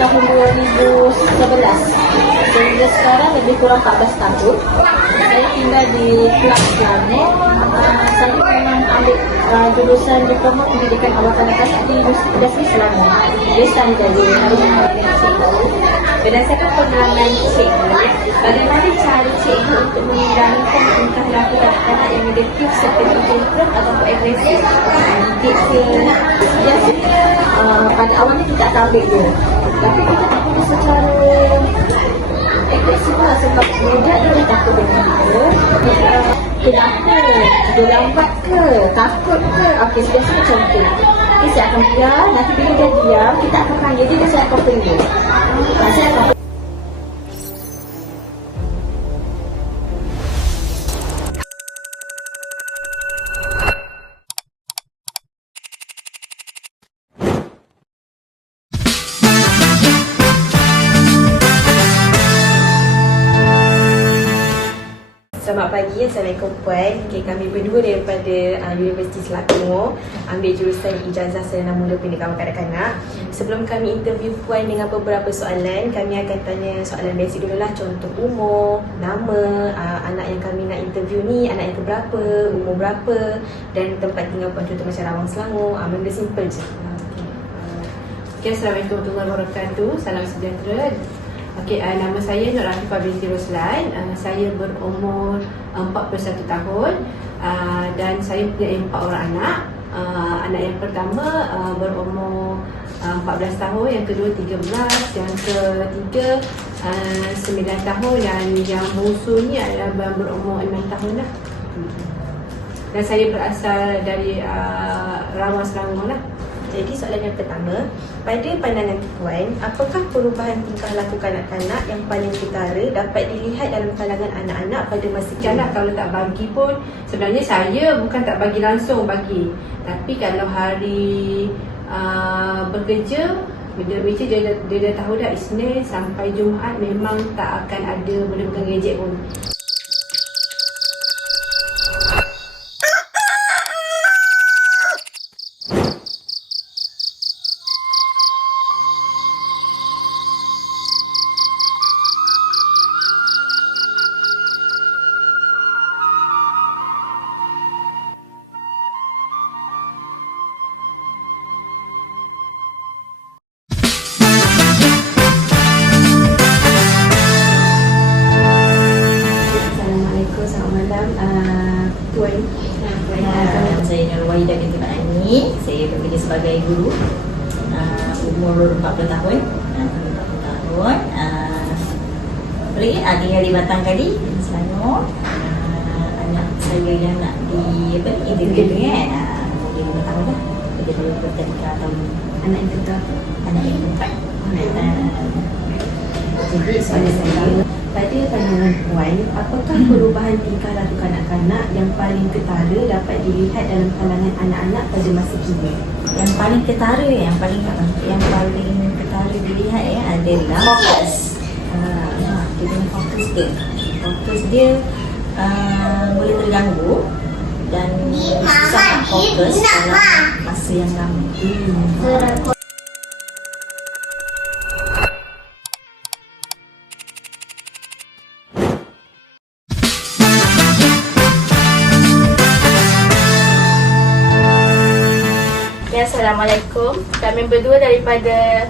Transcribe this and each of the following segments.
tahun 2011. Sehingga sekarang lebih kurang 14 tahun. Saya tinggal di Kelab Selangor. Saya memang ambil jurusan diploma pendidikan awal kanak-kanak di Universiti Selangor. Di Sanjaya, Haruman Cikgu. Berdasarkan pengalaman cikgu, bagaimana cara cikgu untuk mengurangi tingkah laku kanak-kanak yang negatif seperti tantrum atau agresif, gigit ke biasanya pada awalnya kita akan ambil dia. Tapi kita tak boleh secara agresif lah sebab budak dia takut dengan kita. Kenapa? Dia lambat ke? Takut ke? Okey, biasa macam tu. Okay, saya akan diam. Nanti bila dia diam, kita akan panggil dia dan saya akan panggil. Saya akan Selamat pagi, Assalamualaikum Puan. Okay, kami berdua daripada Universiti Selangor ambil jurusan Ijazah Sarjana Muda Pendidikan Kanak-kanak. Sebelum kami interview Puan dengan beberapa soalan, kami akan tanya soalan basic dulu lah. Contoh umur, nama, anak yang kami nak interview ni anak yang keberapa, umur berapa, dan tempat tinggal Puan, contoh macam Rawang Selangor. Benda simple je. Okay, Assalamualaikum warahmatullahi wabarakatuh. Salam sejahtera. Okey, nama saya Nur Rafifah binti Roslan. Saya berumur 41 tahun dan saya punya 4 orang anak. Anak yang pertama berumur 14 tahun, yang kedua 13, yang ketiga 9 tahun dan yang bungsu ni adalah berumur 6 tahun lah. Dan saya berasal dari Rawang Selangor lah. Jadi soalan yang pertama, pada pandangan Puan, apakah perubahan tingkah laku kanak-kanak yang paling ketara dapat dilihat dalam kalangan anak-anak pada masa kini? Janganlah kalau tak bagi pun, sebenarnya saya bukan tak bagi langsung bagi. Tapi kalau hari bekerja, dia dah tahu dah Isnin sampai Jumaat memang tak akan ada benda-benda gadget pun. Saya Nur Wahidah binti Mak Ani. Saya bekerja sebagai guru. Umur 40 tahun. 40 tahun. Apa lagi? Tinggal di Batang Kali, di Selangor. Anak saya yang nak di interview ni kan. Dia 5 tahun dah. Dia baru bertandika tahun ni. Anak yang kedua? Anak yang keempat. Jadi soalan saya, pada pandangan Puan, apakah perubahan tingkah laku kanak-kanak yang paling ketara dapat dilihat dalam kalangan anak-anak pada masa kini? Yang paling ketara, yang paling ketara dilihat adalah fokus. Dia punya fokus dia boleh terganggu dan susah nak fokus dalam masa yang lama. Assalamualaikum. Kami berdua daripada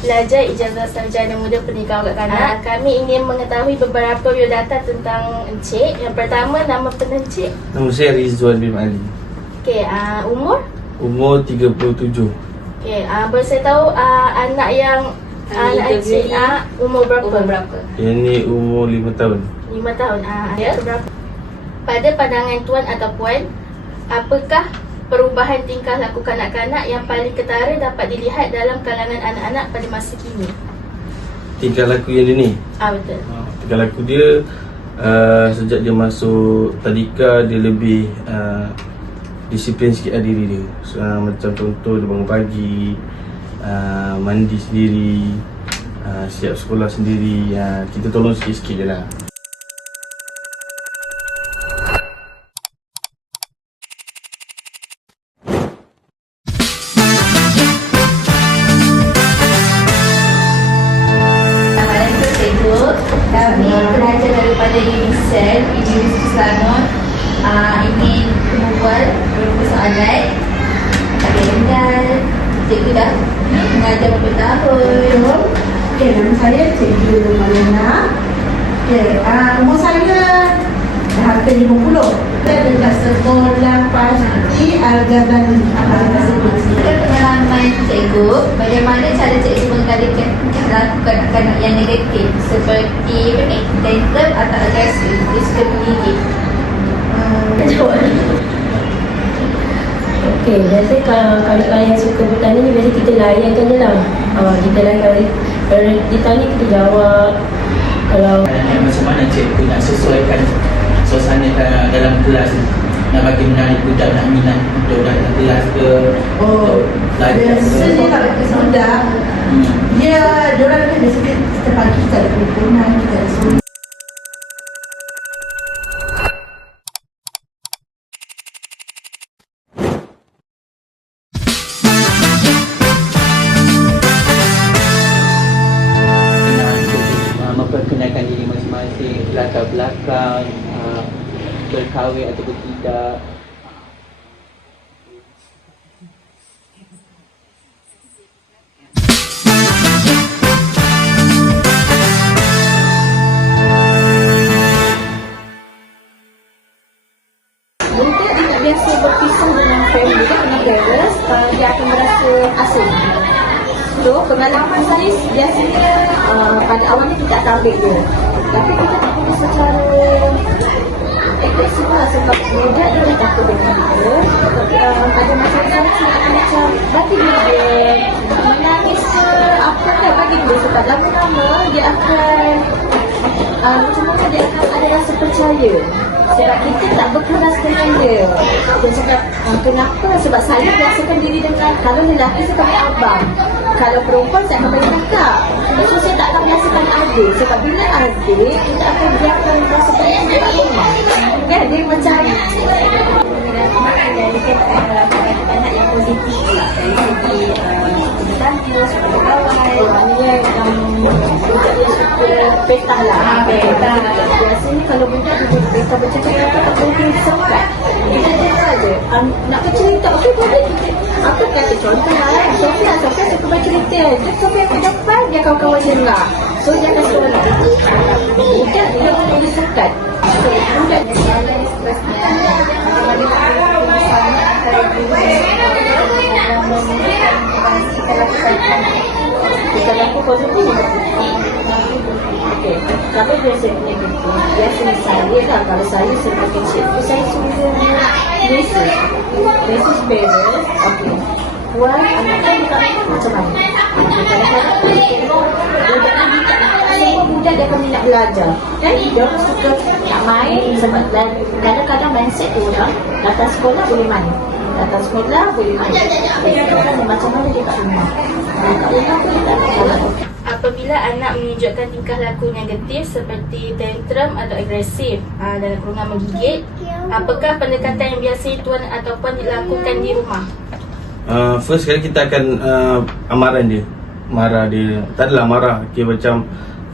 pelajar Ijazah Sarjana Muda Pendidikan Kanak-kanak. Kami ingin mengetahui beberapa biodata tentang Encik. Yang pertama, nama penuh Encik. Nama saya Rizwan bin Ali. Okey, umur? Umur 37. Okey, boleh saya tahu anak yang anak Encik umur berapa? Yang ni umur 5 tahun. 5 tahun. Ya. Berapa? Pada pandangan tuan atau puan, apakah perubahan tingkah laku kanak-kanak yang paling ketara dapat dilihat dalam kalangan anak-anak pada masa kini? Tingkah laku yang dia ni? Betul. Tingkah laku dia sejak dia masuk tadika, dia lebih disiplin sikit lah diri dia. Macam contoh dia bangun pagi, mandi sendiri, siap sekolah sendiri. Kita tolong sikit-sikit je lah. Kami pelajar daripada UNICEF, Universiti Selangor, ingin membuat persoalan. Tak tinggal, cikgu dah mengajar beberapa tahun. Okey, nama saya Cikgu Malena. Okey, umur saya dah hampir 50. Saya dekat sekolah pasti Al-Gaban tersebut. Pengalaman cikgu, bagaimana cara cikgu mengendalikan perilaku kanak-kanak yang negatif seperti tantrum atau agresif di sekolah mendidik? Okey, biasa kalau yang suka bertanya ni biasa kita layankan je lah. Kita layan kalau ditanya kita jawab. Kalau Macam mana cikgu nak sesuaikan suasana dalam kelas, nak bagi menarik budak nak minat untuk datang kelas ke, untuk belajar Biasanya ke. kalau budak, diorang kan biasanya setiap pagi kita ada perhimpunan, kita ada semua. Memperkenalkan diri masing-masing, latar belakang, berkahwin ataupun tidak. Budak dia tak biasa berpisah dengan family, dengan parents, dia akan merasa asing. So, pengalaman saya biasanya pada awalnya kita tak ambil dia. Tapi kita tak boleh secara agresif lah sebab budak dia dah takut dengan kita. Pada masa-masa saya akan macam bagi dia menangis ke apa ke bagi dia sebab lama-lama dia akan macam mana dia akan ada rasa percaya. Sebab kita tak berkeras dengan dia. Dia cakap, kenapa? Sebab saya biasakan diri dengan, kalau lelaki saya panggil abang. Kalau perempuan saya akan panggil kakak. So saya tak akan biasakan adik. Sebab bila adik, kita akan biarkan rasa percaya dekat rumah. Kan? Dia macam Dikatakan dalam kanak-kanak yang positif pula dari segi tanda, sebagai kawan. maknanya budak dia suka petah lah. Petah. Biasanya kalau budak dia petah bercakap, kita tak boleh sekat. Kita tengok je. Nak bercerita, okey boleh kita. Apa kata contoh lah. Sofia suka baca cerita. Dia Sofia kat depan, dia kawan-kawan dengar. So dia akan suara. Budak dia boleh disekat. So budak dia ada stres. Kita lakukan positif. Okey, tapi biasa negatif. Biasanya saya lah, kalau saya sebagai cikgu, saya suka message parents. Okey, buat anak-anak macam mana? Kadang-kadang budak ni semua budak dia akan minat belajar. Kan? Dia orang suka nak main sebab kadang-kadang mindset orang datang sekolah boleh main. Datang sekolah boleh main. Macam mana dia kat rumah? Kat rumah pun dia tak nak. Apabila anak menunjukkan tingkah laku negatif seperti tantrum atau agresif dalam kurungan menggigit, apakah pendekatan yang biasa tuan ataupun dilakukan di rumah? First kali kita akan amaran dia, marah dia. Tak adalah marah, okay, macam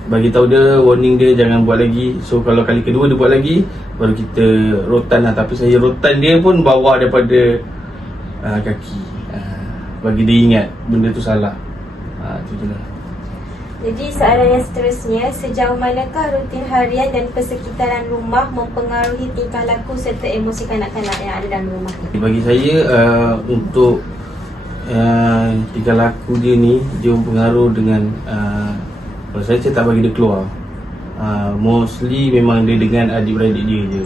bagi tahu dia, warning dia jangan buat lagi. So kalau kali kedua dia buat lagi, baru kita rotan lah. Tapi saya rotan dia pun bawah daripada kaki, bagi dia ingat benda tu salah. Itu je lah. Jadi soalan yang seterusnya, sejauh manakah rutin harian dan persekitaran rumah mempengaruhi tingkah laku serta emosi kanak-kanak yang ada dalam rumah ni? Bagi saya untuk tingkah laku dia ni, dia mempengaruhi dengan kalau saya tak bagi dia keluar. Mostly memang dia dengan adik-beradik dia je.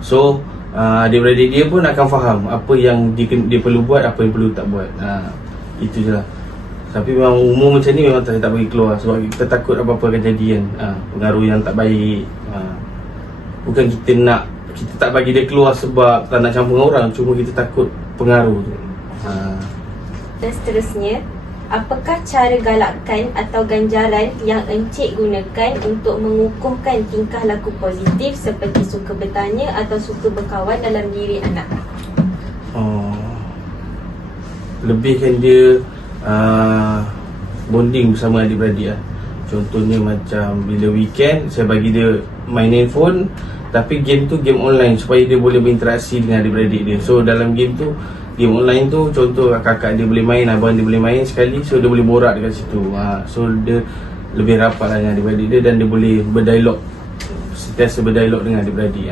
So adik-beradik dia pun akan faham apa yang dia perlu buat, apa yang perlu tak buat. Itu je lah. Tapi memang umur macam ni memang saya tak bagi keluar sebab kita takut apa-apa akan jadi kan. Pengaruh yang tak baik. Bukan kita tak bagi dia keluar sebab tak nak campur dengan orang, cuma kita takut pengaruh tu. Dan seterusnya, apakah cara galakkan atau ganjaran yang encik gunakan untuk mengukuhkan tingkah laku positif seperti suka bertanya atau suka berkawan dalam diri anak? Lebihkan dia bonding bersama adik-beradik lah. Contohnya macam bila weekend saya bagi dia main handphone, tapi game tu game online supaya dia boleh berinteraksi dengan adik-beradik dia. So dalam game tu, game online tu, contoh kakak dia boleh main, abang dia boleh main sekali, so dia boleh borak dekat situ. So dia lebih rapat lah dengan adik-beradik dia dan dia boleh berdialog, sentiasa berdialog dengan adik-beradik.